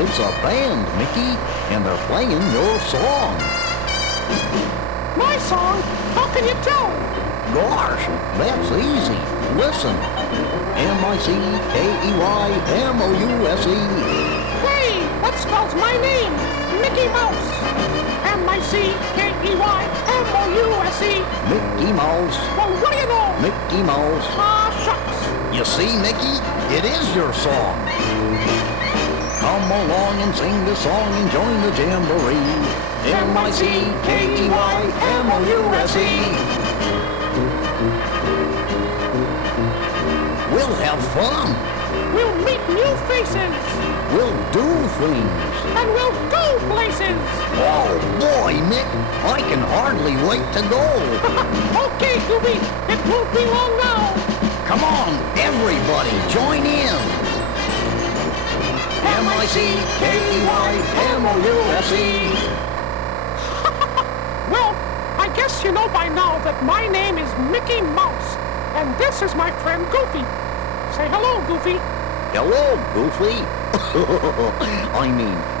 It's a band, Mickey, and they're playing your song. My song? How can you tell? Gosh, that's easy. Listen. M-I-C-K-E-Y-M-O-U-S-E. Hey, that spells my name, Mickey Mouse. M-I-C-K-E-Y-M-O-U-S-E. Mickey Mouse. Well, what do you know? Mickey Mouse. Ah, shucks. You see, Mickey, it is your song. Come along and sing the song and join the jamboree. M-I-C-K-E-Y-M-O-U-S-E. We'll have fun. We'll meet new faces. We'll do things. And we'll go places. Oh, boy, Mick, I can hardly wait to go. Okay, Goofy, it won't be long now. Come on, everybody, join in. M-I-C-K-E-Y-M-O-U-S-E. Well, I guess you know by now that my name is Mickey Mouse, and this is my friend Goofy. Say hello, Goofy. Hello, Goofy.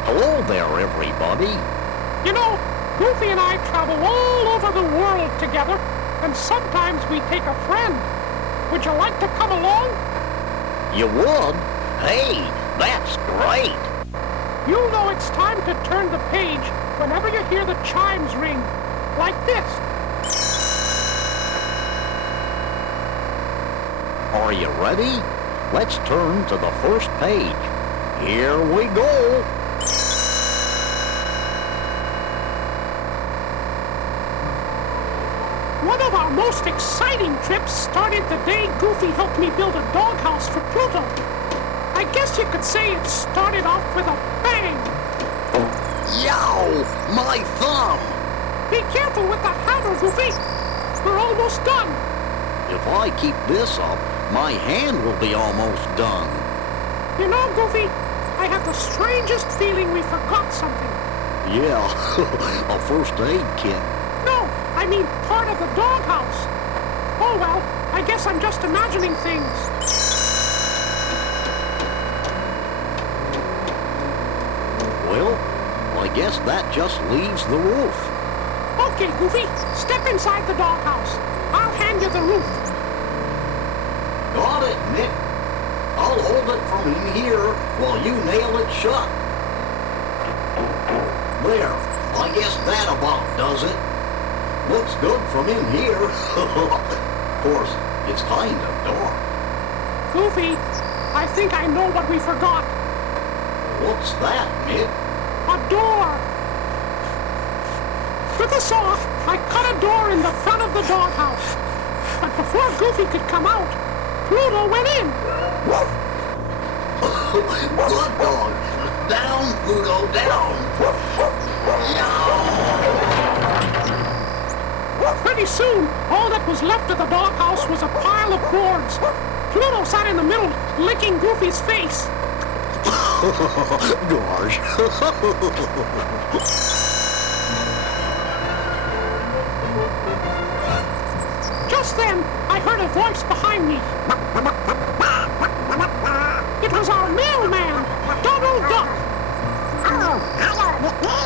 Hello there, everybody. You know, Goofy and I travel all over the world together, and sometimes we take a friend. Would you like to come along? You would? Hey, that's great. You know it's time to turn the page whenever you hear the chimes ring, like this. Are you ready? Let's turn to the first page. Here we go. One of our most exciting trips started the day Goofy helped me build a doghouse for Pluto. I guess you could say it started off with a bang. Yow! My thumb! Be careful with the hammer, Goofy. We're almost done. If I keep this up, my hand will be almost done. You know, Goofy, I have the strangest feeling we forgot something. Yeah, a first aid kit. No, I mean part of the doghouse. Oh well, I guess I'm just imagining things. Well, I guess that just leaves the roof. Okay, Goofy, step inside the doghouse. I'll hand you the roof. Got it, Nick. I'll hold it from in here while you nail it shut. There, I guess that about does it. Looks good from in here. Of course, it's kind of dark. Goofy, I think I know what we forgot. What's that, Nick? A door. With a saw, I cut a door in the front of the doghouse. But before Goofy could come out, Pluto went in. Good dog. Down, Pluto, down. Pretty soon, all that was left of the doghouse was a pile of boards. Pluto sat in the middle, licking Goofy's face. Gosh. Just then, I heard a voice behind me. It was our mailman, Donald Duck. Oh, hello, Mickey.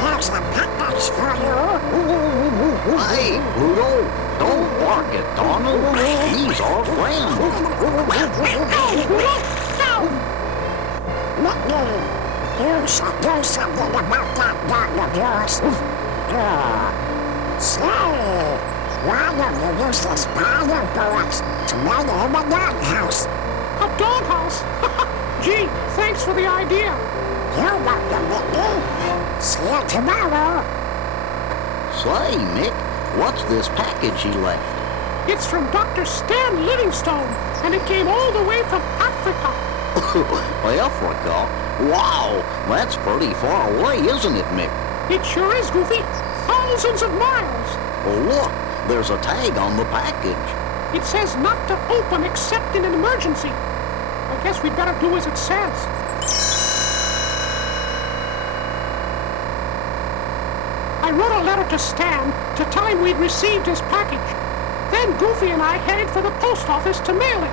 Here's the package for you. Hey, Pluto, don't bark at Donald. He's our friend. Hey, Pluto, no! Mickey, you should do something about that dog of yours. Say, why don't you use this pile of bullets to make him a doghouse? A doghouse? Gee, thanks for the idea. You're welcome, Mickey. See you tomorrow. Say, Mick, what's this package he left? It's from Dr. Stan Livingstone, and it came all the way from Africa. Africa? Wow, that's pretty far away, isn't it, Mick? It sure is, Goofy. Thousands of miles. Oh, look, there's a tag on the package. It says not to open except in an emergency. I guess we'd better do as it says. I wrote a letter to Stan to tell him we'd received his package. Then Goofy and I headed for the post office to mail it.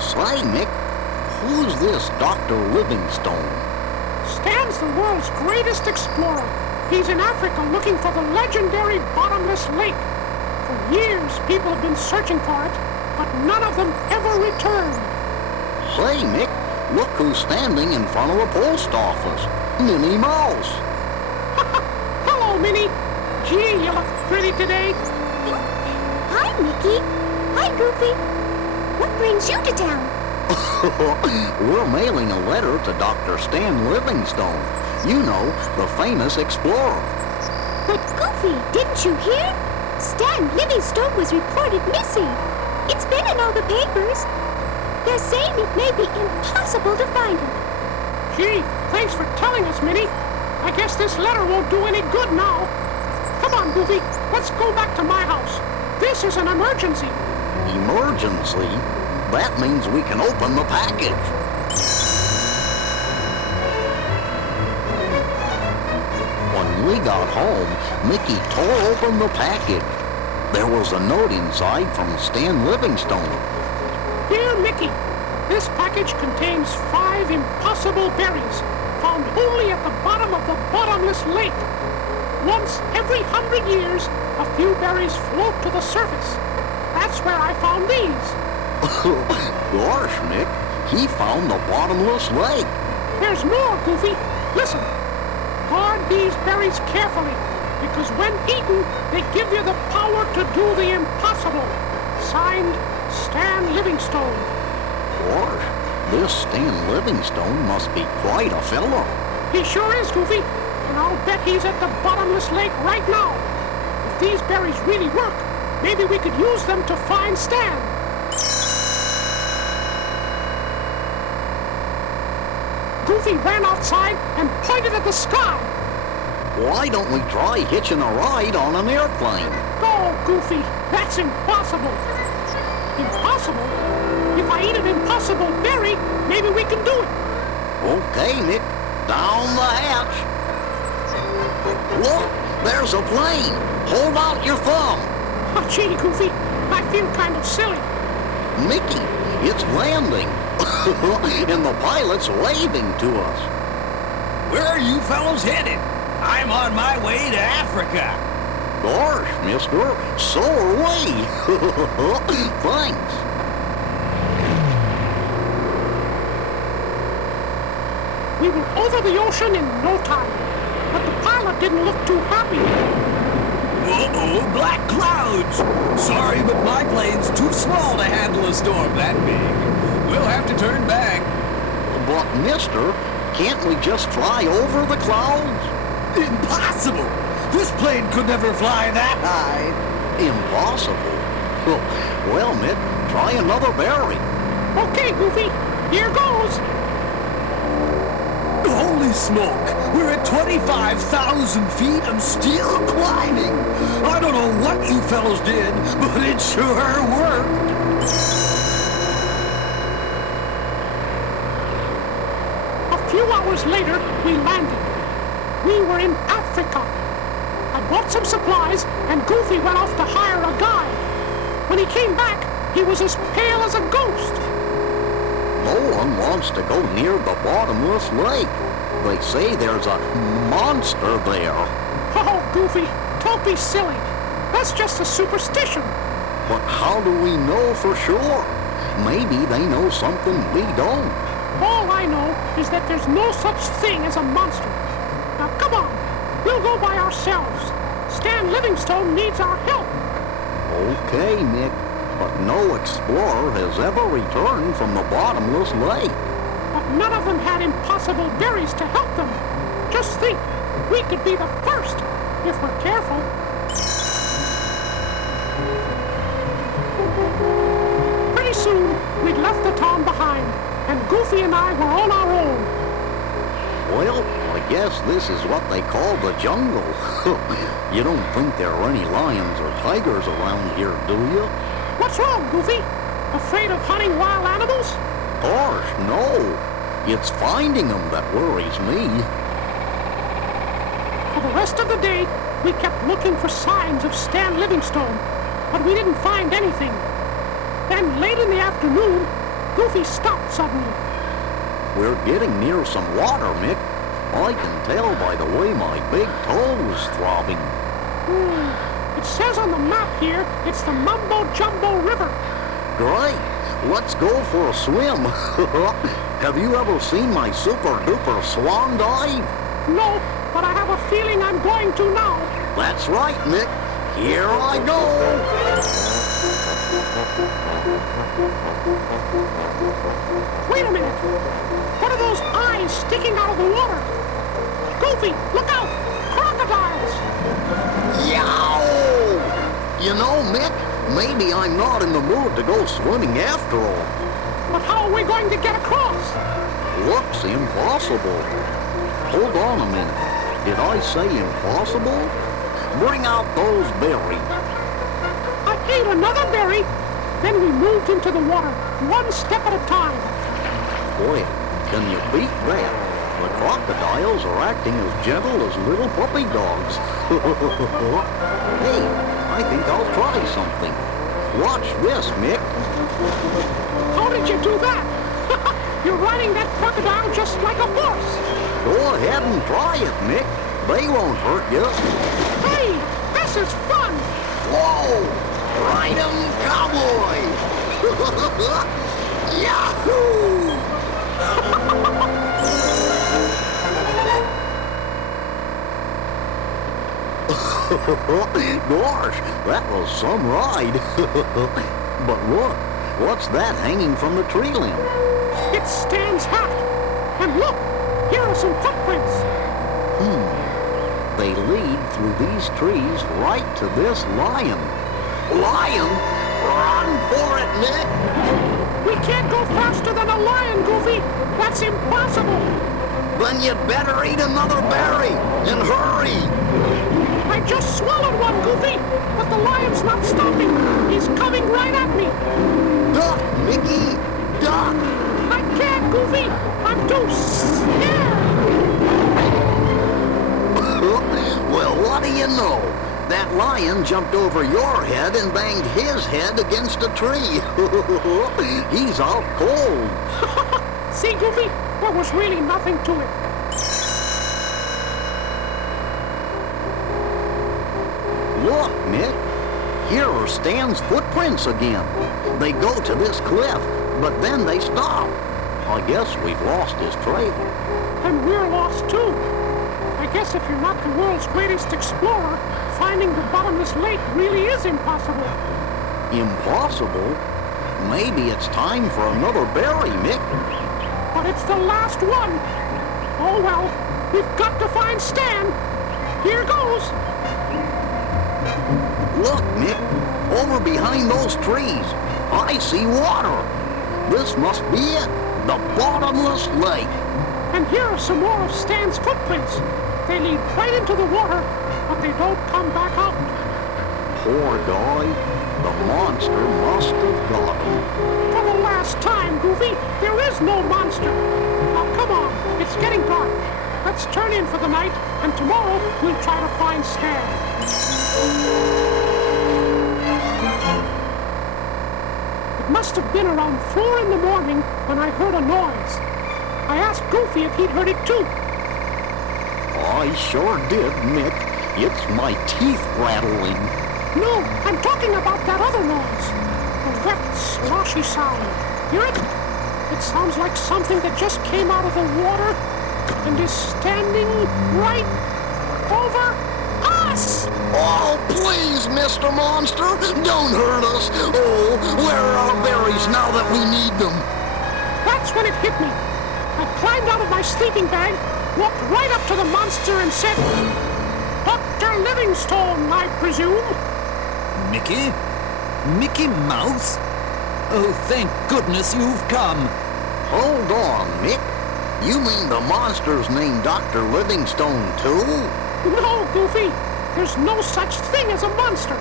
Say, Mick, who's this Dr. Livingstone? Stan's the world's greatest explorer. He's in Africa looking for the legendary bottomless lake. For years, people have been searching for it, but none of them ever returned. Say, Mick, look who's standing in front of the post office. Minnie Mouse. Hello, Minnie. Gee, you look pretty today. Hi, Mickey. Hi, Goofy. What brings you to town? We're mailing a letter to Dr. Stan Livingstone. You know, the famous explorer. But Goofy, didn't you hear? Stan Livingstone was reported missing. It's been in all the papers. They're saying it may be impossible to find him. Gee, thanks for telling us, Minnie. I guess this letter won't do any good now. Come on, Goofy. Let's go back to my house. This is an emergency. Emergency? That means we can open the package. When we got home, Mickey tore open the package. There was a note inside from Stan Livingstone. Dear Mickey, this package contains 5 impossible berries found only at the bottom of the bottomless lake. Once every 100 years, a few berries float to the surface. That's where I found these. Gosh, Mick, he found the bottomless lake. There's more, Goofy. Listen. Guard these berries carefully, because when eaten, they give you the power to do the impossible. Signed, Stan Livingstone. Gosh, this Stan Livingstone must be quite a fellow. He sure is, Goofy. And I'll bet he's at the bottomless lake right now. If these berries really work, maybe we could use them to find Stan. Goofy ran outside and pointed at the sky. Why don't we try hitching a ride on an airplane? Oh, Goofy, that's impossible. Impossible? If I eat an impossible berry, maybe we can do it. Okay, Mick, down the hatch. Look, there's a plane. Hold out your thumb. Oh, gee, Goofy, I feel kind of silly. Mickey, it's landing. And the pilot's waving to us. Where are you fellows headed? I'm on my way to Africa. Gosh, mister, so are we. Thanks. We were over the ocean in no time, but the pilot didn't look too happy. Uh-oh, black clouds! Sorry, but my plane's too small to handle a storm that big. We'll have to turn back. But, mister, can't we just fly over the clouds? Impossible! This plane could never fly that high. Impossible? Well, Mick, try another berry. Okay, Goofy, here goes. Holy smoke! We're at 25,000 feet and still climbing! I don't know what you fellows did, but it sure worked! A few hours later, we landed. We were in Africa. I bought some supplies, and Goofy went off to hire a guide. When he came back, he was as pale as a ghost. No one wants to go near the bottomless lake. They say there's a monster there. Oh, Goofy, don't be silly. That's just a superstition. But how do we know for sure? Maybe they know something we don't. All I know is that there's no such thing as a monster. Now, come on. We'll go by ourselves. Stan Livingstone needs our help. Okay, Mick, but no explorer has ever returned from the bottomless lake. But none of them had impossible berries to help them. Just think, we could be the first, if we're careful. Pretty soon, we'd left the town behind, and Goofy and I were on our own. Well, I guess this is what they call the jungle. You don't think there are any lions or tigers around here, do you? What's wrong, Goofy? Afraid of hunting wild animals? Gosh, no. It's finding them that worries me. For the rest of the day, we kept looking for signs of Stan Livingstone, but we didn't find anything. Then, late in the afternoon, Goofy stopped suddenly. We're getting near some water, Mick. I can tell by the way my big toe's throbbing. It says on the map here it's the Mumbo Jumbo River. Great. Let's go for a swim. Have you ever seen my super duper swan dive? No, but I have a feeling I'm going to now. That's right, Mick. Here I go. Wait a minute. What are those eyes sticking out of the water? Goofy, look out! Crocodiles! Yow! You know, Mick, maybe I'm not in the mood to go swimming after all. But how are we going to get across? Looks impossible. Hold on a minute. Did I say impossible? Bring out those berries. I ate another berry. Then we moved into the water, one step at a time. Boy, can you beat that? The crocodiles are acting as gentle as little puppy dogs. Hey, I think I'll try something. Watch this, Mick. How did you do that? You're riding that crocodile just like a horse. Go ahead and try it, Mick. They won't hurt you. Hey, this is fun. Whoa! Ride 'em, cowboy! Yahoo! Gosh, that was some ride. But look, what's that hanging from the tree limb? It's Stan's hat. And look, here are some footprints. They lead through these trees right to this lion. Lion? Run for it, Nick! We can't go faster than a lion, Goofy. That's impossible. Then you'd better eat another berry and hurry. I just swallowed one, Goofy, but the lion's not stopping. He's coming right at me. Duck, Mickey, duck! I can't, Goofy. I'm too scared. Well, what do you know? That lion jumped over your head and banged his head against a tree. He's out cold. See, Goofy, there was really nothing to it. Look, Mick. Here are Stan's footprints again. They go to this cliff, but then they stop. I guess we've lost his trail. And we're lost, too. I guess if you're not the world's greatest explorer, finding the bottomless lake really is impossible. Impossible? Maybe it's time for another berry, Mick. But it's the last one. Oh, well, we've got to find Stan. Here goes. Look, Mick, over behind those trees, I see water. This must be it, the bottomless lake. And here are some more of Stan's footprints. They lead right into the water, but they don't come back out. Poor guy, the monster must have got him. For the last time, Goofy, there is no monster. Now, come on, it's getting dark. Let's turn in for the night, and tomorrow we'll try to find Stan. It must have been around 4 in the morning when I heard a noise. I asked Goofy if he'd heard it too. I sure did, Mick. It's my teeth rattling. No, I'm talking about that other noise. The wet, sloshy sound. Hear it? It sounds like something that just came out of the water and is standing right over us. Oh, please, Mr. Monster, don't hurt us. Oh, where are our berries now that we need them? That's when it hit me. I climbed out of my sleeping bag, walked right up to the monster and said, Dr. Livingstone, I presume? Mickey? Mickey Mouse? Oh, thank goodness you've come. Hold on, Mick. You mean the monster's named Dr. Livingstone, too? No, Goofy. There's no such thing as a monster.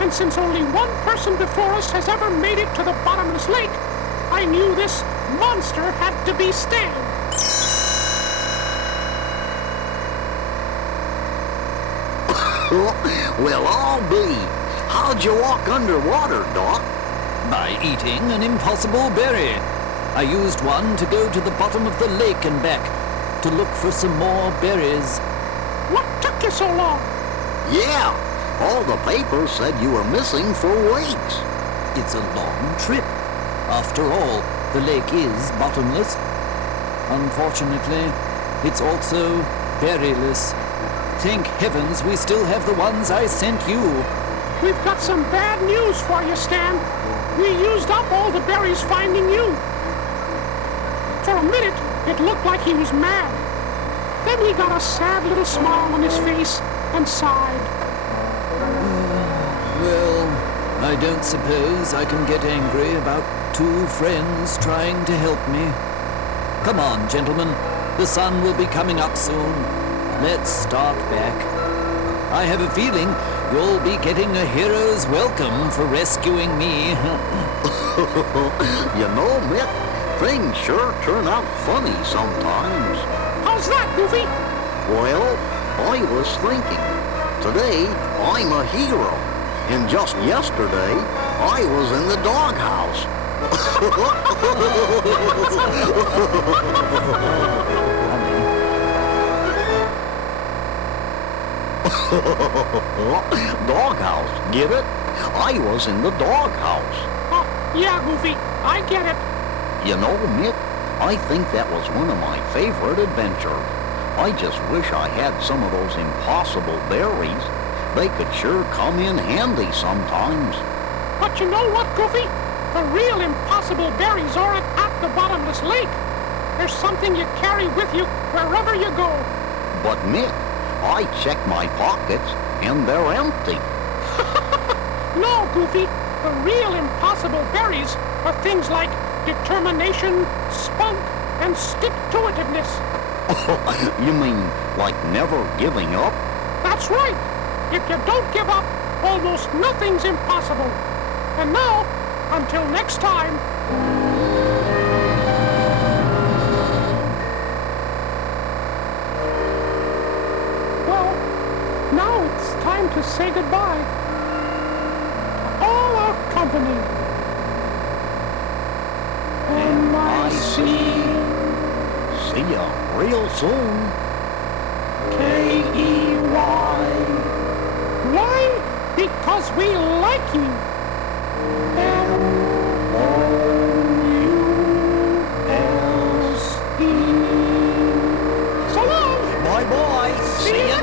And since only one person before us has ever made it to the bottomless lake, I knew this monster had to be Stan. Well, I'll be. How'd you walk underwater, Doc? By eating an impossible berry. I used one to go to the bottom of the lake and back, to look for some more berries. What took you so long? Yeah, all the papers said you were missing for weeks. It's a long trip. After all, the lake is bottomless. Unfortunately, it's also berryless. Thank heavens we still have the ones I sent you. We've got some bad news for you, Stan. We used up all the berries finding you. For a minute, it looked like he was mad. Then he got a sad little smile on his face and sighed. Well, I don't suppose I can get angry about two friends trying to help me. Come on, gentlemen. The sun will be coming up soon. Let's start back. I have a feeling you'll be getting a hero's welcome for rescuing me. You know, Mick, things sure turn out funny sometimes. How's that, Goofy? Well, I was thinking, today I'm a hero, and just yesterday I was in the doghouse. Doghouse, get it? I was in the doghouse. Oh, yeah, Goofy, I get it. You know, Mick, I think that was one of my favorite adventures. I just wish I had some of those impossible berries. They could sure come in handy sometimes. But you know what, Goofy? The real impossible berries aren't at the bottomless lake. There's something you carry with you wherever you go. But Mick, I checked my pockets and they're empty. No, Goofy. The real impossible berries are things like determination, spunk, and stick-to-itiveness. You mean like never giving up? That's right. If you don't give up, almost nothing's impossible. And now, until next time. Well, now it's time to say goodbye to all our company. M.I.C. See ya real soon. K-E-Y. Why? Because we like you. M-O-U-S-E. So long. Bye-bye. See you